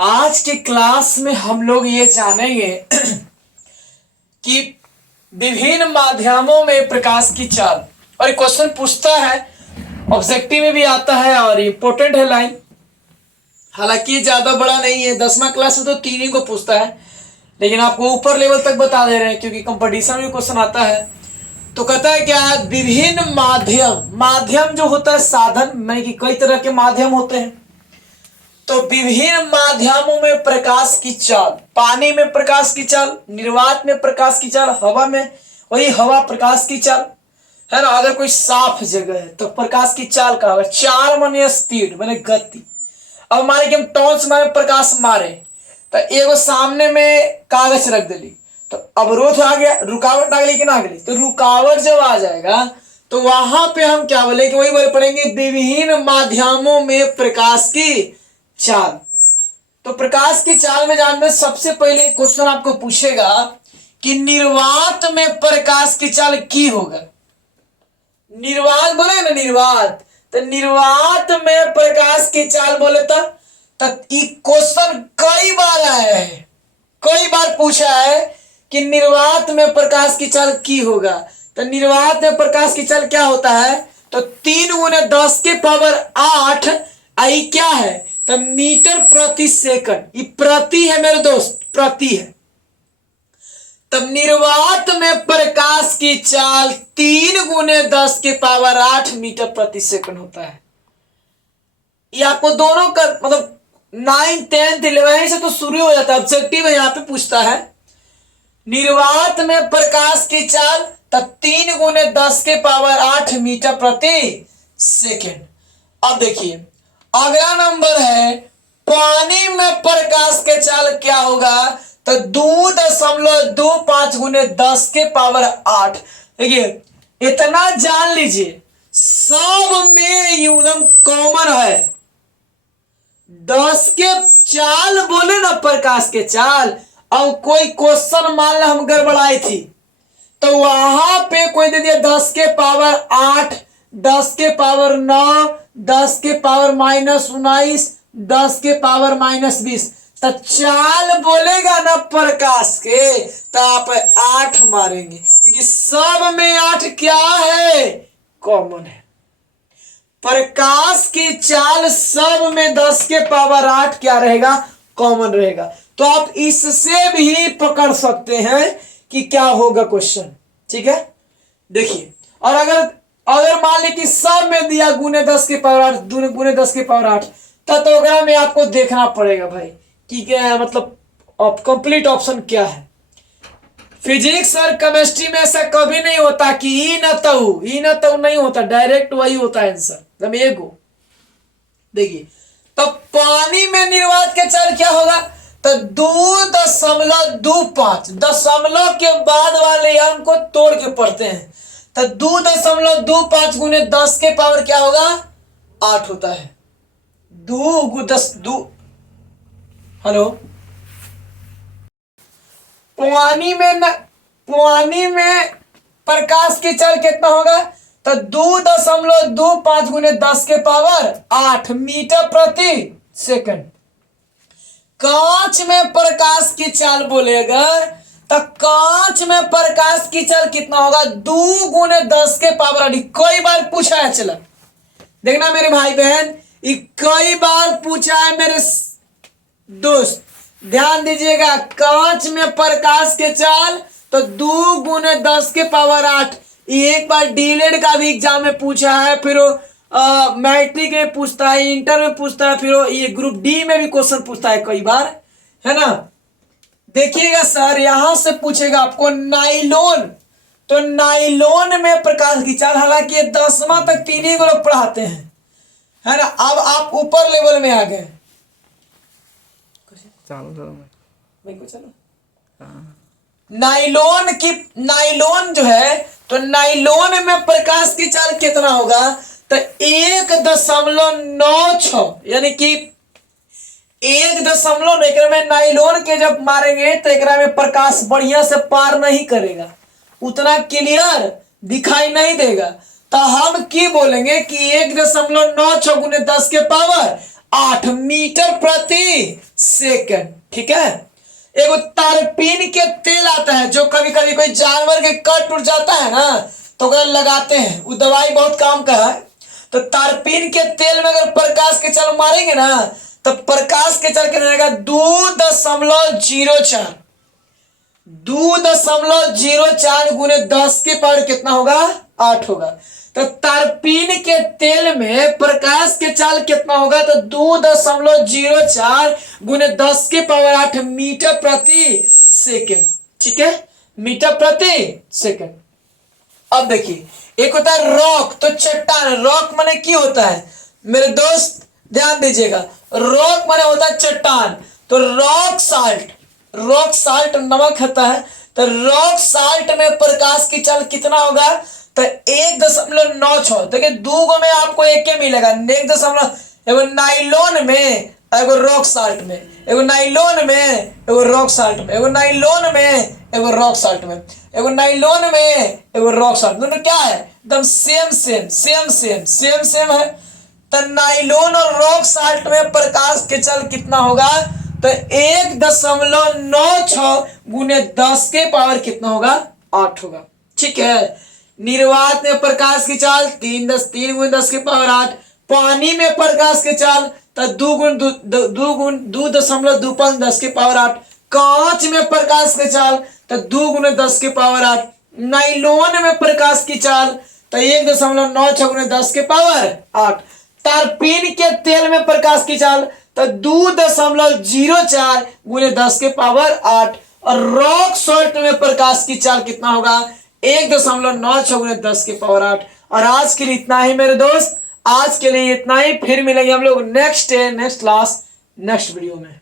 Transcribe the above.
आज के क्लास में हम लोग ये जानेंगे कि विभिन्न माध्यमों में प्रकाश की चाल। और ये क्वेश्चन पूछता है, ऑब्जेक्टिव में भी आता है और इम्पोर्टेंट है लाइन। हालांकि ज्यादा बड़ा नहीं है, 10वां क्लास में तो 3 ही को पूछता है, लेकिन आपको ऊपर लेवल तक बता दे रहे हैं क्योंकि कंपटीशन में क्वेश्चन आता है। तो कहता है क्या, विभिन्न माध्यम जो होता है साधन, माने कि कई तरह के माध्यम होते हैं। तो विभिन्न माध्यमों में प्रकाश की चाल, पानी में प्रकाश की चाल, निर्वात में प्रकाश की चाल, हवा में वही हवा प्रकाश की चाल है ना। अगर कोई साफ जगह है तो प्रकाश की चाल का होगा चाल माने स्पीड माने गति। अब मारे कि हम टॉर्च मारे प्रकाश मारे तो एगो सामने में कागज रख दिली तो अवरोध आ गया, रुकावट आ गई कि ना आ गई। तो रुकावट जब आ जाएगा तो वहां पे हम क्या बोले कि वही बोले पड़ेंगे विभिन्न माध्यमों में प्रकाश की चाल। तो प्रकाश की चाल में जानते सबसे पहले क्वेश्चन आपको पूछेगा कि निर्वात में प्रकाश की चाल की होगा। निर्वात बोले ना, निर्वात तो निर्वात में प्रकाश की चाल बोले तो क्वेश्चन कई बार आया है, कई बार पूछा है कि निर्वात में प्रकाश की चाल की होगा। तो निर्वात में प्रकाश की चाल क्या होता है, तो 3 × 10⁸ आई क्या है, तो मीटर प्रति सेकंड। ये प्रति है मेरे दोस्त, प्रति है। तब निर्वात में प्रकाश की चाल 3 × 10⁸ मीटर प्रति सेकंड होता है। ये आपको दोनों का मतलब 9th 10th 11th से तो शुरू हो जाता है, ऑब्जेक्टिव है यहाँ पे पूछता है निर्वात में प्रकाश की चाल तब 3 × 10⁸ मीटर प्रति सेकंड। अब देखिए अगला नंबर है पानी में प्रकाश के चाल क्या होगा, तो 2.25 × 10⁸। देखिए इतना जान लीजिए, सब में एकदम कॉमन है। 10 के चाल बोले ना प्रकाश के चाल। अब कोई क्वेश्चन मान लो हम गड़बड़ाई थी तो वहां पे कोई दे दिया 10⁸, 10⁻9, 10⁻−19, 10⁻−20। तो चाल बोलेगा ना प्रकाश के तो आप 8 मारेंगे क्योंकि सब में 8 क्या है, कॉमन है। प्रकाश की चाल सब में 10⁸ क्या रहेगा, कॉमन रहेगा। तो आप इससे भी पकड़ सकते हैं कि क्या होगा क्वेश्चन, ठीक है। देखिए और अगर मान ली कि सब में दिया × 10⁸, × 10⁸, तो में आपको देखना पड़ेगा भाई कि क्या है, मतलब कंप्लीट ऑप्शन क्या है। फिजिक्स और केमिस्ट्री में ऐसा कभी नहीं होता कि ई न तो नहीं होता, डायरेक्ट वही होता है आंसर मतलब एगो। देखिए तो पानी में निर्वात के चाल क्या होगा, तो 2.25 दशमलव के बाद वाले अंक को तोड़ के पढ़ते हैं। तो 2.25 × 10⁸ क्या होगा, 8 होता है। 2 हेलो पानी में प्रकाश की चाल कितना होगा, तो 2.25 × 10⁸ मीटर प्रति सेकंड। कांच में प्रकाश की चाल बोलेगा तो कांच में प्रकाश की चाल कितना होगा, 2 × 10⁸। कई बार पूछा है, चला देखना मेरे भाई बहन, ये कई बार पूछा है मेरे दोस्त, ध्यान दीजिएगा। कांच में प्रकाश के चाल तो 2 × 10⁸। एक बार डीएलएड का भी एग्जाम में पूछा है, फिर मैट्रिक में पूछता है, इंटर में पूछता है, फिर ये ग्रुप डी में भी क्वेश्चन पूछता है कई बार, है ना। देखिएगा सर यहां से पूछेगा आपको नाइलॉन, तो नाइलॉन में प्रकाश की चाल, हालांकि ये 10वां तक 3 ही लोग पढ़ाते हैं, है ना। अब आप ऊपर लेवल में आ गए, चलो नाइलॉन जो है, तो नाइलॉन में प्रकाश की चाल कितना होगा, तो 1.96 यानी कि 1.9 में नाइलॉन के जब मारेंगे तो एक में प्रकाश बढ़िया से पार नहीं करेगा, उतना क्लियर दिखाई नहीं देगा। तो हम की बोलेंगे कि 1.96 × 10⁸ 8 मीटर प्रति सेकंड। ठीक है, एगो तारपीन के तेल आता है जो कभी कभी कोई जानवर के कट टूट जाता है ना तो अगर लगाते हैं, वो दवाई बहुत काम का है। तो तारपीन के तेल में अगर प्रकाश के चाल मारेंगे ना तो प्रकाश के चाल कितना रहेगा 2.04 2.04 गुने 10 के पावर कितना होगा 8 होगा। तो तारपीन के तेल में प्रकाश के चाल कितना होगा तो 2.04 गुने 10 के पावर 8 मीटर प्रति सेकंड। ठीक है, मीटर प्रति सेकंड। अब देखिए, एक होता है रॉक, तो चट्टान। रॉक माने क्या होता है मेरे दोस्त, ध्यान दीजिएगा, रॉक माने होता है चट्टान। तो रॉक साल्ट नमक होता है। तो रॉक साल्ट में प्रकाश की चाल कितना होगा तो 1.96। देखिए 2 गो में आपको एक के मिलेगा, 1. एगो नाइलॉन में, एगो रॉक साल्ट में, एगो नाइलॉन में, एगो रॉक साल्ट में, एगो नाइलॉन में, एगो रॉक साल्ट में, एगो नाइलॉन में, एगो रॉक साल्ट। दोनों क्या है एकदम सेम है। तो नाइलॉन और रॉक साल्ट में प्रकाश के चाल कितना होगा तो 1.96 गुने 10 के पावर कितना होगा 8 होगा। ठीक है, निर्वात में प्रकाश की चाल 3 गुने 10 के पावर 8। पानी में प्रकाश के चाल तो 2.25 10 के पावर 8। कांच में प्रकाश के चाल तो 2 गुने 10 के पावर 8। नाइलॉन में प्रकाश की चाल तो 1.96 गुने 10 के पावर 8। तारपीन के तेल में प्रकाश की चाल तो 2.04 गुने 10 के पावर 8। और रॉक सॉल्ट में प्रकाश की चाल कितना होगा 1.96 गुने 10 के पावर 8। और आज के लिए इतना ही मेरे दोस्त, आज के लिए इतना ही। फिर मिलेंगे हम लोग नेक्स्ट क्लास नेक्स्ट वीडियो में।